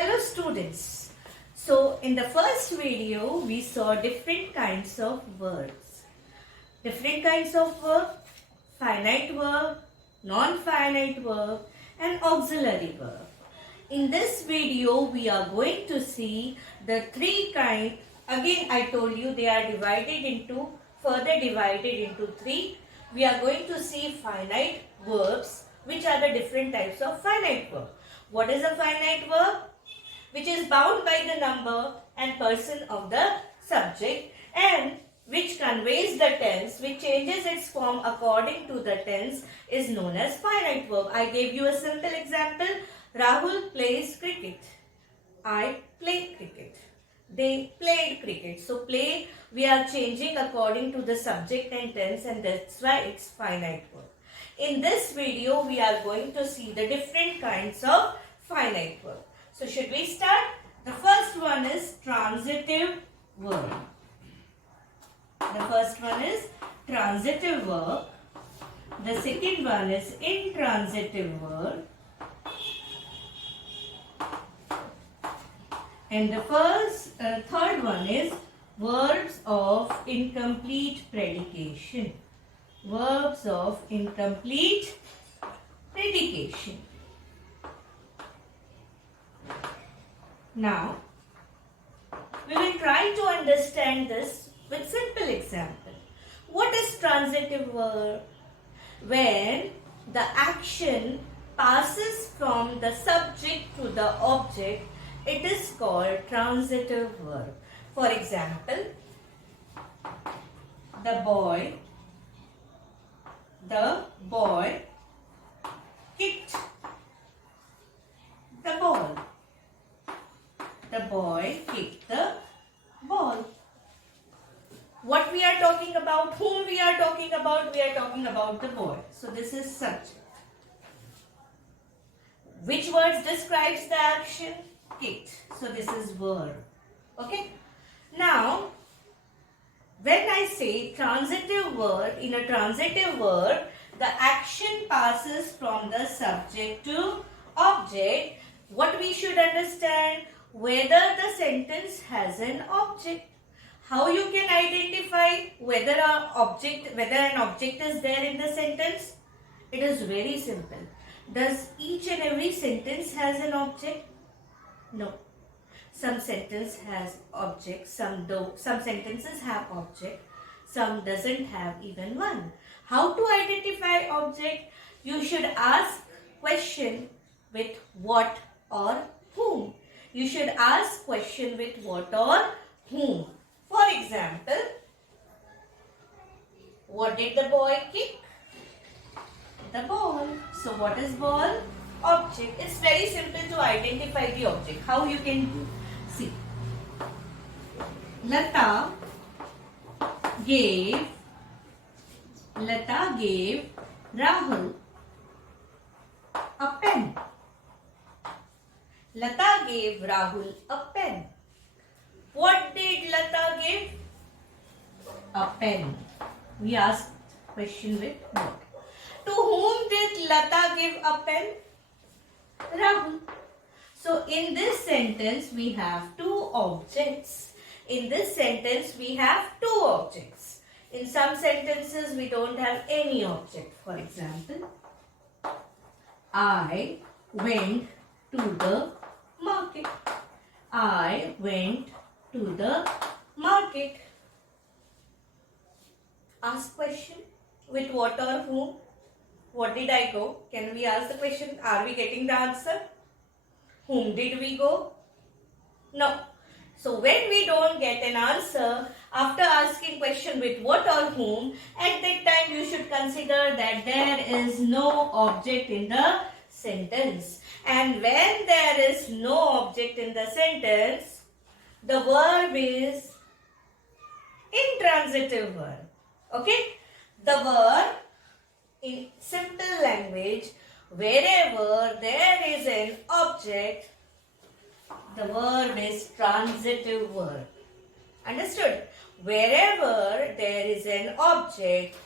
Hello students. So in the first video we saw different kinds of verbs. Different kinds of verb, finite verb, non-finite verb and auxiliary verb. In this video we are going to see the three kinds. Again I told you they are further divided into three. We are going to see finite verbs, which are the different types of finite verb. What is a finite verb? Which is bound by the number and person of the subject and which conveys the tense, which changes its form according to the tense, is known as finite verb. I gave you a simple example. Rahul plays cricket. I play cricket. They played cricket. So play, we are changing according to the subject and tense, and that's why it's finite verb. In this video, we are going to see the different kinds of finite verb. So should we start? The first one is transitive verb. The first one is transitive verb. The second one is intransitive verb. And the third one is verbs of incomplete predication. Verbs of incomplete predication. Now, we will try to understand this with simple example. What is transitive verb? When the action passes from the subject to the object, it is called transitive verb. For example, the boy kicked the ball. The boy kicked the ball. What we are talking about? Whom we are talking about? We are talking about the boy. So this is subject. Which words describes the action? Kicked. So this is verb. Okay. Now, when I say transitive verb, in a transitive verb, the action passes from the subject to object. What we should understand? Whether the sentence has an object. How you can identify whether an object is there in the sentence? It is very simple. Does each and every sentence has an object? No. Some sentence has object, some sentences have object, some doesn't have even one. How to identify object? You should ask question with what or whom. You should ask question with what or whom. For example, what did the boy kick? The ball. So what is ball? Object. It's very simple to identify the object. How you can see? Lata gave Rahul a pen. Lata gave Rahul a pen. What did Lata give? A pen. We asked question with what. To whom did Lata give a pen? Rahul. So in this sentence we have two objects. In this sentence we have two objects. In some sentences we don't have any object. For example, I went to the market. I went to the market. Ask question with what or whom. What did I go? Can we ask the question? Are we getting the answer? Whom did we go? No. So when we don't get an answer after asking question with what or whom, at that time you should consider that there is no object in the sentence. And when there is no object in the sentence, the verb is intransitive verb. Okay? The verb in simple language, wherever there is an object, the verb is transitive verb. Understood? Wherever there is an object,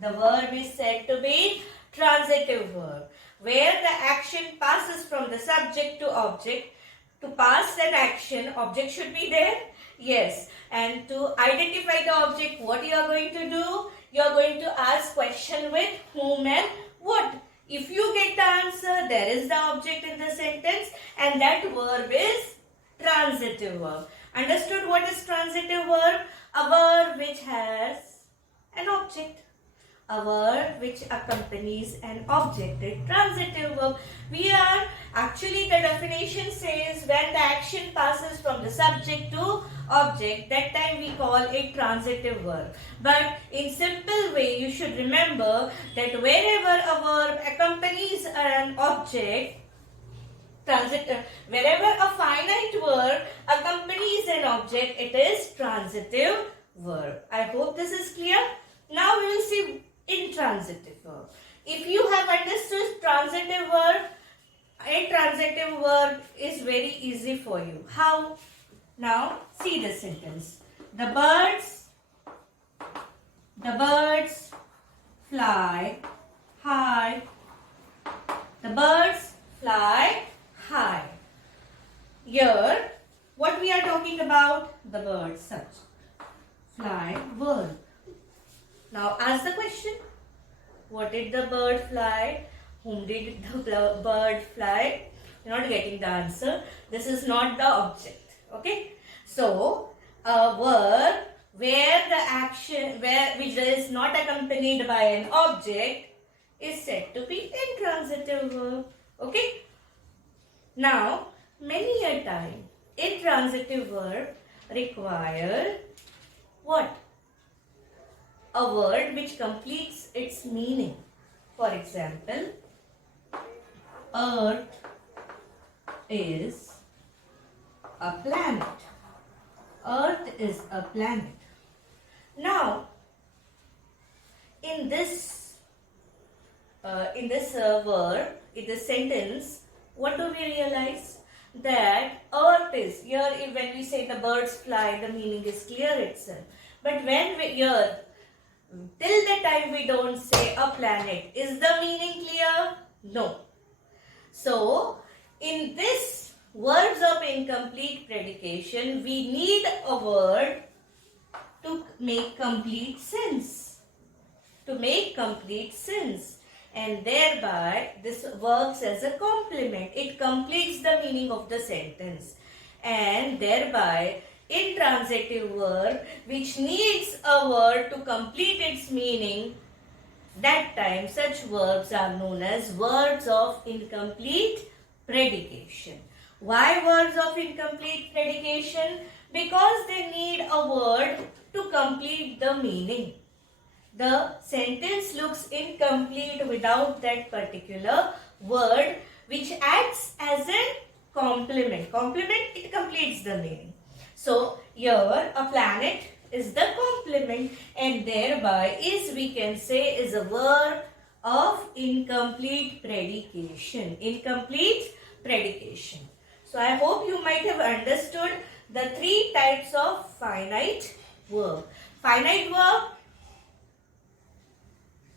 the verb is said to be transitive verb. Where the action passes from the subject to object, To pass that action, object should be there. Yes. And to identify the object, what you are going to do? You are going to ask question with whom and what. If you get the answer, there is the object in the sentence and that verb is transitive verb. Understood what is transitive verb? A verb which has an object. A verb which accompanies an object. A transitive verb. Actually the definition says when the action passes from the subject to object, that time we call it transitive verb. But in simple way, you should remember that wherever a verb accompanies an object, wherever a finite verb accompanies an object, it is transitive verb. I hope this is clear. Now we will see intransitive verb. If you have understood transitive verb, intransitive verb is very easy for you. How? Now see the sentence. The birds fly high. The birds fly high. Here, what we are talking about? The birds, such. Fly, verb. Now ask the question. What did the bird fly? Whom did the bird fly? You're not getting the answer. This is not the object. Okay? So, a verb where the action, which is not accompanied by an object, is said to be intransitive verb. Okay? Now, many a time, intransitive verb require what? A word which completes its meaning. For example, Earth is a planet. Earth is a planet. Now, in this verb, in this sentence, what do we realize? That Earth is, here when we say the birds fly, the meaning is clear itself. But when we here, till the time we don't say a planet, is the meaning clear? No. So, in this verbs of incomplete predication, we need a word to make complete sense. To make complete sense. And thereby, this works as a complement. It completes the meaning of the sentence. And thereby, intransitive verb, which needs a word to complete its meaning, that time such verbs are known as verbs of incomplete predication. Why verbs of incomplete predication? Because they need a word to complete the meaning. The sentence looks incomplete without that particular word, which acts as a complement. Complement, it completes the meaning. So, here a planet is the complement and thereby we can say is a verb of incomplete predication. Incomplete predication. So, I hope you might have understood the three types of finite verb. Finite verb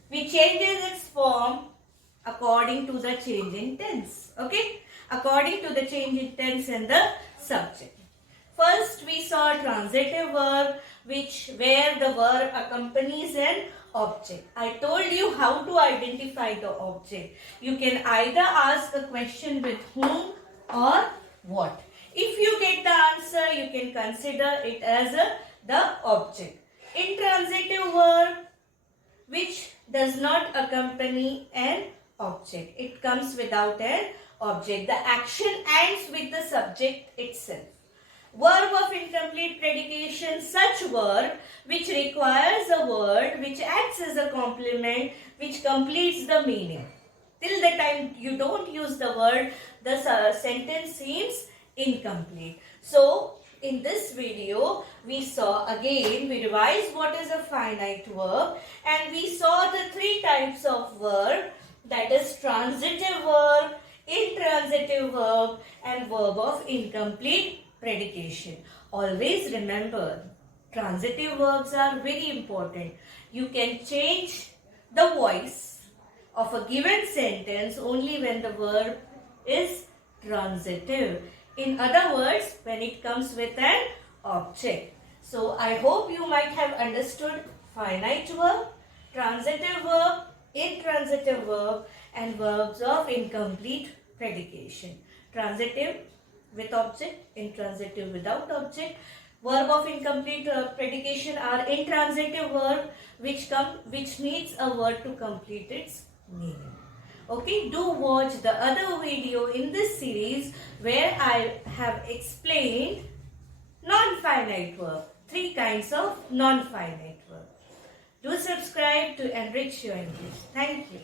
which changes its form according to the change in tense. Okay? According to the change in tense and the subject. First, we saw transitive verb, where the verb accompanies an object. I told you how to identify the object. You can either ask a question with whom or what. If you get the answer, you can consider it as the object. Intransitive verb, which does not accompany an object. It comes without an object. The action ends with the subject itself. Verb of incomplete predication, such verb which requires a word which acts as a complement which completes the meaning. Till the time you don't use the word, the sentence seems incomplete. So, in this video, we revised what is a finite verb and we saw the three types of verb, that is transitive verb, intransitive verb and verb of incomplete predication. Always remember, transitive verbs are very important. You can change the voice of a given sentence only when the verb is transitive. In other words, when it comes with an object. So I hope you might have understood finite verb, transitive verb, intransitive verb and verbs of incomplete predication. Transitive with object, intransitive without object. Verb of incomplete predication are intransitive verb which needs a word to complete its meaning. Okay, do watch the other video in this series where I have explained non-finite verb, 3 kinds of non-finite verb. Do subscribe to enrich your English. Thank you.